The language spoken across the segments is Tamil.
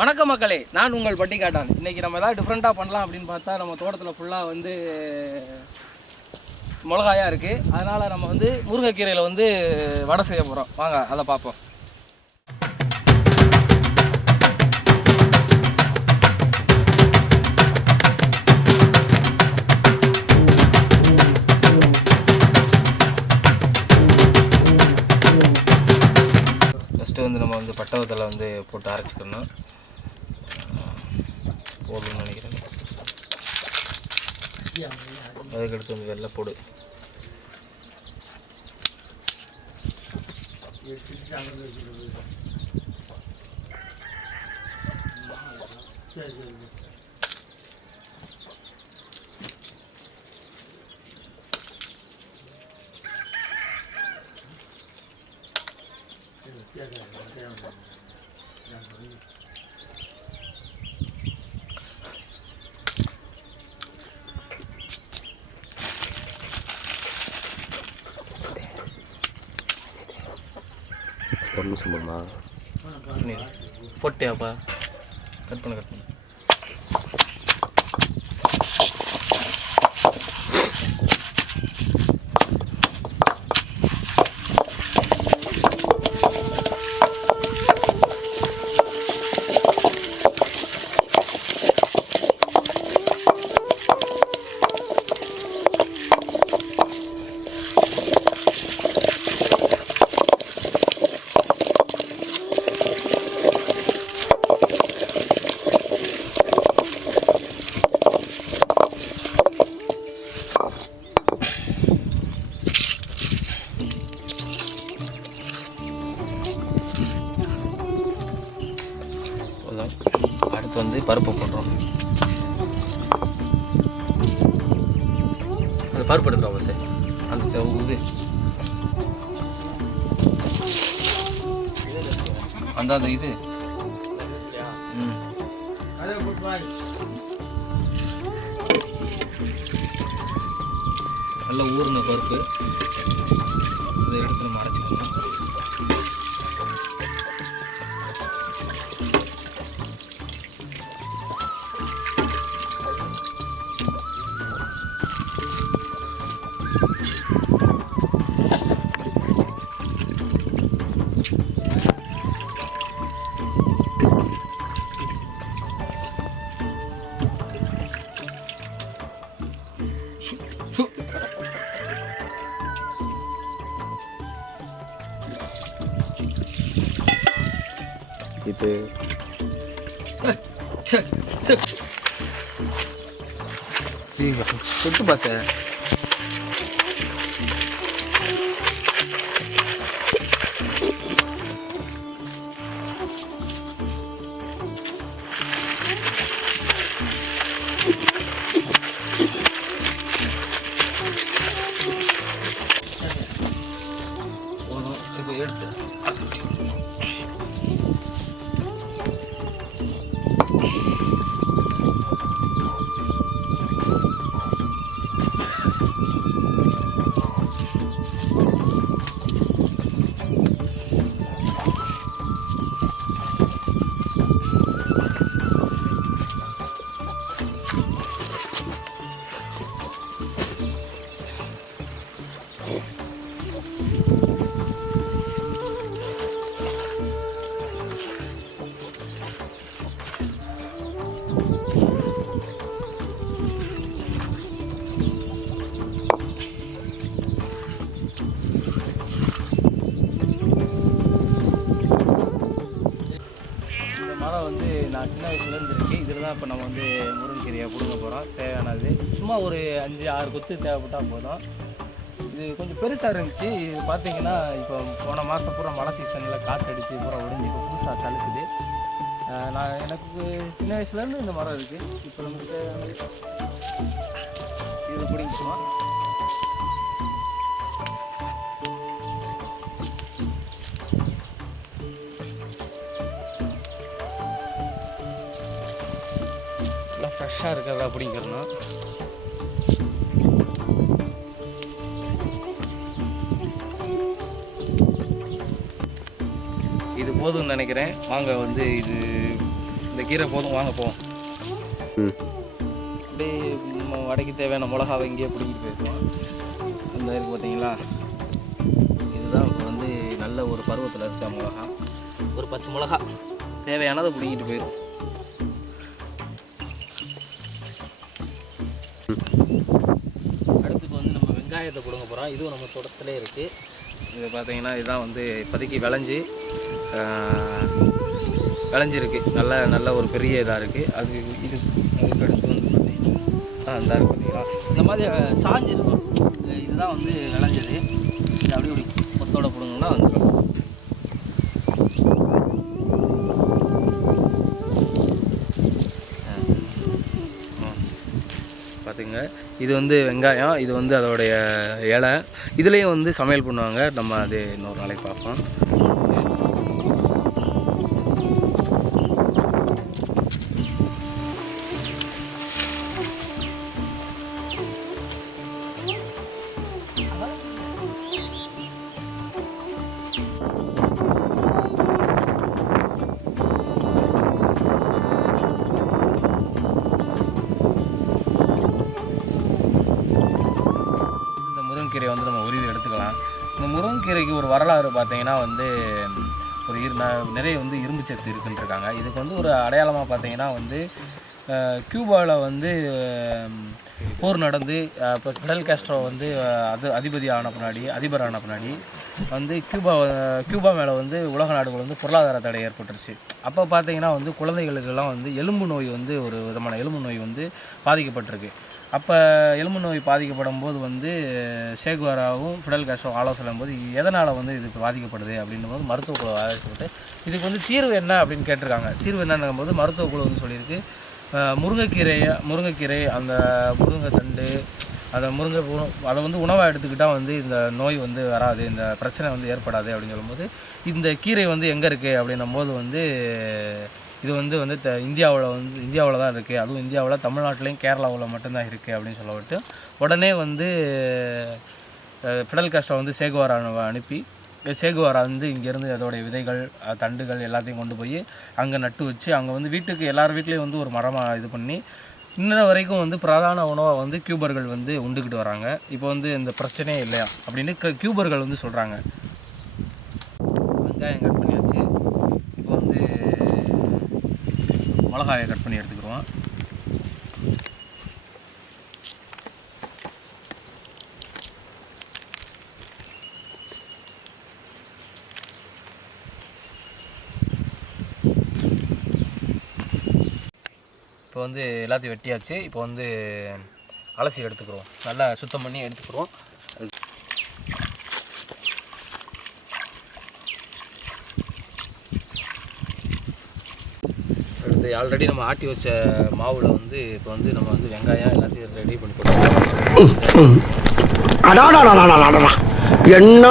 வணக்கம் மக்களே, நான் உங்கள் பட்டிக்காட்டான். இன்றைக்கி நம்ம எதாவது டிஃப்ரெண்ட்டாக பண்ணலாம் அப்படின்னு பார்த்தா நம்ம தோட்டத்தில் ஃபுல்லாக வந்து மிளகாயாக இருக்குது. அதனால் நம்ம வந்து முருங்கைக்கீரையில் வந்து வடை செய்ய போகிறோம். வாங்க அதை பார்ப்போம். ஃபஸ்ட்டு வந்து நம்ம வந்து பட்டவத்தில் வந்து போட்டு அரைச்சிக்கணும். போடணும்னு நினைக்கிறேன். அதுக்கடுத்து வந்து வெள்ளைப்பூடு, ஒரு நிமிஷம் போடுமா போட்டியாப்பா? கட் பண்ண அடுத்து வந்து பருப்பு போடுறோம். அந்த பருப்பு எடுத்துகிறோம் சார். அந்த இது அந்த இது நல்லா ஊறின பருப்பு இதை எடுத்து நம்ம அரைச்சிக்கணும். இது சுட்டு பாச இப்போ எடுத்து வந்து நான் சின்ன வயசுலேருந்து இருக்குது. இதில் தான் இப்போ நம்ம வந்து முருங்கைக்கீரையை பிடுங்க போகிறோம். தேவையானது சும்மா ஒரு 5-6 கொத்து தேவைப்பட்டால் போதும். இது கொஞ்சம் பெருசாக இருந்துச்சு. இது பார்த்தீங்கன்னா இப்போ போன மாதம் பூரா மழை சீசனில் காற்றடிச்சு பூரா ஒடிஞ்சு இப்போ புதுசாக தழுக்குது. நான் எனக்கு சின்ன வயசுலேருந்து இந்த மரம் இருக்குது. இப்போ நமக்கு இது பிடிக்குமா? ஃப்ரெஷ்ஷாக இருக்கிறதா அப்படிங்கிறணும். இது போதும்னு நினைக்கிறேன். வாங்க வந்து இது இந்த கீரை போதும், வாங்க போவோம். அப்படியே வடைக்கு தேவையான மிளகாவை இங்கேயே பிடிக்கிட்டு போயிருக்கோம். இந்த இருக்குது பார்த்தீங்களா, இதுதான் இப்போ வந்து நல்ல ஒரு பருவத்தில் இருக்க மிளகா. ஒரு 10 மிளகா தேவையானதை பிடிக்கிட்டு போயிடும். அடுத்து வந்து நம்ம வெங்காயத்தை கொடுங்க போகிறோம். இதுவும் நம்ம தோட்டத்திலே இருக்குது. இது பார்த்தீங்கன்னா இதுதான் வந்து இப்போதைக்கு விளைஞ்சிருக்கு. நல்ல ஒரு பெரிய இதாக இருக்குது. அதுக்கு அடுத்து வந்து பார்த்தீங்கன்னா இந்த இருக்குது பார்த்தீங்களா, இந்த மாதிரி சாஞ்சு இருக்கும். இதுதான் வந்து விளைஞ்சது. இது அப்படி கொத்தோட போடுங்கன்னா வந்துடும். பார்த்துங்க, இது வந்து வெங்காயம், இது வந்து அதோடைய இலை. இதுலேயும் வந்து சமையல் பண்ணுவாங்க. நம்ம அது இன்னொரு நாளைக்கு பார்ப்போம். முருங்கைக்கீரை வந்து நம்ம உரிவு எடுத்துக்கலாம். இந்த முருங்கைக்கீரைக்கு ஒரு வரலாறு பார்த்தீங்கன்னா வந்து ஒரு நிறைய வந்து இரும்பு சத்து இருக்குன்னு இருக்காங்க. இதுக்கு வந்து ஒரு அடையாளமாக பார்த்தீங்கன்னா வந்து கியூபாவில் வந்து போர் நடந்து இப்போ ஃபிடல் காஸ்ட்ரோ வந்து அதிபர் ஆன பின்னாடி வந்து கியூபா மேலே வந்து உலக நாடுகள் வந்து பொருளாதார தடை ஏற்பட்டுருச்சு. அப்போ பார்த்தீங்கன்னா வந்து குழந்தைகளுக்கெல்லாம் வந்து எலும்பு நோய் வந்து ஒரு விதமான எலும்பு நோய் வந்து பாதிக்கப்பட்டிருக்கு. அப்போ எலும்பு நோய் பாதிக்கப்படும் போது வந்து சேகுவாராவும் ஃபிடல் காஸ்ட்ரோ ஆலோசனை போது எதனால் வந்து இதுக்கு பாதிக்கப்படுது அப்படின்னும் போது மருத்துவ குழு ஆலோசிக்கப்பட்டு இதுக்கு வந்து தீர்வு என்ன அப்படின்னு கேட்டிருக்காங்க. தீர்வு என்னன்னும் போது மருத்துவ குழு வந்து சொல்லியிருக்கு, முருங்கைக்கீரை அந்த முருங்கை தண்டு அதை வந்து உணவாக எடுத்துக்கிட்டால் வந்து இந்த நோய் வந்து வராது, இந்த பிரச்சனை வந்து ஏற்படாது அப்படின்னு சொல்லும்போது இந்த கீரை வந்து எங்கே இருக்குது அப்படின்னும் போது வந்து இது வந்து இந்தியாவில் தான் இருக்குது. அதுவும் இந்தியாவில் தமிழ்நாட்டிலையும் கேரளாவில் மட்டும்தான் இருக்குது அப்படின்னு சொல்லப்பட்டு உடனே வந்து ஃபிடல் காஸ்ட்ரோ வந்து சேகுவாராவை அனுப்பி சேகுவாரா வந்து இங்கேருந்து அதோடைய விதைகள் தண்டுகள் எல்லாத்தையும் கொண்டு போய் அங்கே நட்டு வச்சு அங்கே வந்து எல்லார் வீட்லேயும் வந்து ஒரு மரமாக இது பண்ணி இன்ன வரைக்கும் வந்து பிரதான உணவாக வந்து கியூபர்கள் வந்து உண்டுக்கிட்டு வராங்க. இப்போ வந்து இந்த பிரச்சனையே இல்லையா அப்படின்னு கியூபர்கள் வந்து சொல்கிறாங்க. வெங்காயம் கட் பண்ணியாச்சு. இப்போ வந்து மிளகாயை கட் பண்ணி எடுத்துக்கிடுவோம். இப்போ வந்து எல்லாத்தையும் வெட்டியாச்சு. இப்போ வந்து அலசி எடுத்துக்கிறோம், நல்லா சுத்தம் பண்ணி எடுத்துக்கிறோம். அடுத்து ஆல்ரெடி நம்ம ஆட்டி வச்ச மாவில் வந்து இப்போ வந்து நம்ம வந்து வெங்காயம் எல்லாத்தையும் ரெடி பண்ணி கொடுக்கணும். என்ன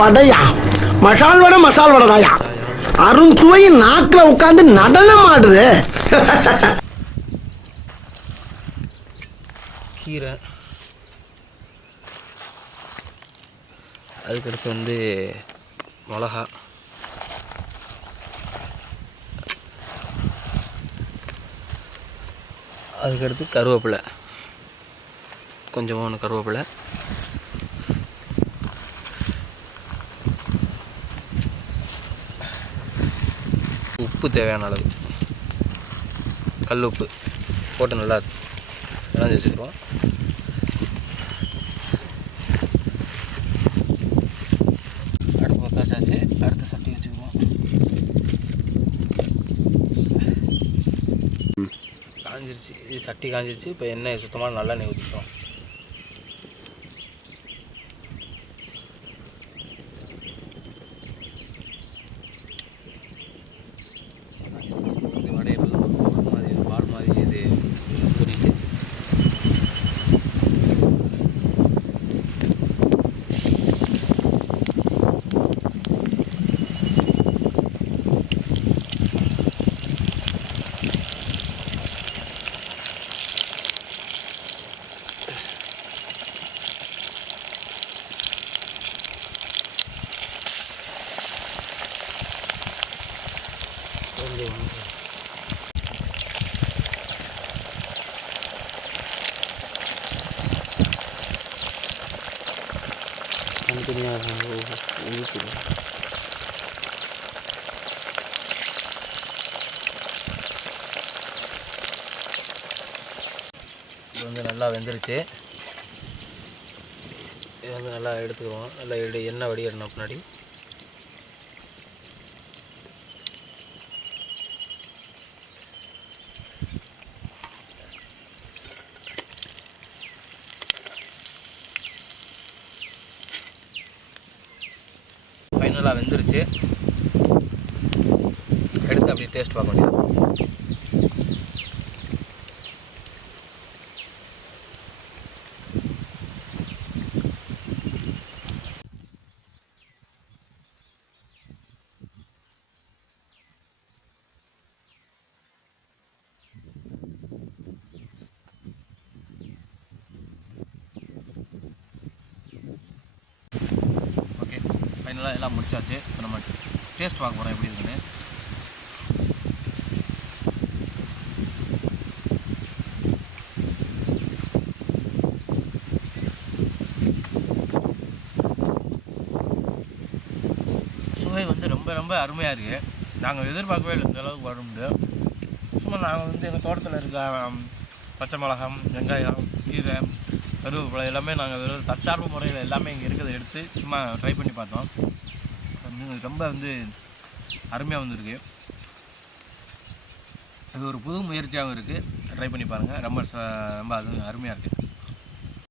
வடையா, மசால் வடை தாயா, அருண்சுவை நாக்கில் உட்காந்து நடனம் ஆடுது. கீரை, அதுக்கடுத்து வந்து மிளகா, அதுக்கடுத்து கருவேப்பிலை, கொஞ்சமாக கருவேப்பிலை, உப்பு தேவையான அளவு, கல் உப்பு போட்டு நல்லா விளைஞ்சி வச்சுக்கிறோம். அடுப்பு பற்றாச்சாச்சு. அடுத்த சட்டி வச்சுக்குவோம். காஞ்சிருச்சு, இது சட்டி காஞ்சிருச்சு. இப்போ எண்ணெய் சுத்தமாக நல்லெண்ணெய் ஊற்றிக்கிறோம். இது வந்து நல்லா வெந்துருச்சு. இது வந்து நல்லா எடுத்துக்குவோம். நல்லா எண்ணெய் வடிகட்டின பின்னாடி ஃபைனலாக வெந்துருச்சு. எடுத்து அப்படியே டேஸ்ட் பார்க்க வேண்டியது. ஓகே, ஃபைனலாக எல்லாம் முடிச்சாச்சு. இப்போ நம்ம டேஸ்ட் பார்க்க போகிறோம் எப்படி இருக்குன்னு. சுவை வந்து ரொம்ப ரொம்ப அருமையாக இருக்குது. நாங்கள் எதிர்பார்க்கவே இல்லை இந்த அளவுக்கு வரும்னு. சும்மா நாங்கள் வந்து எங்கள் தோட்டத்தில் இருக்க பச்சை மிளகாய், வெங்காயம், கீரை, கருவேப்பிலை எல்லாமே நாங்கள் வெறும் தற்சார்பு முறையில் எல்லாமே இங்கே இருக்கிறத எடுத்து சும்மா ட்ரை பண்ணி பார்த்தோம். ரொம்ப வந்து அருமையாக வந்துருக்கு. இது ஒரு புது முயற்சியாகவும் இருக்குது. ட்ரை பண்ணி பாருங்கள். ரொம்ப ரொம்ப அருமையாக இருக்குது.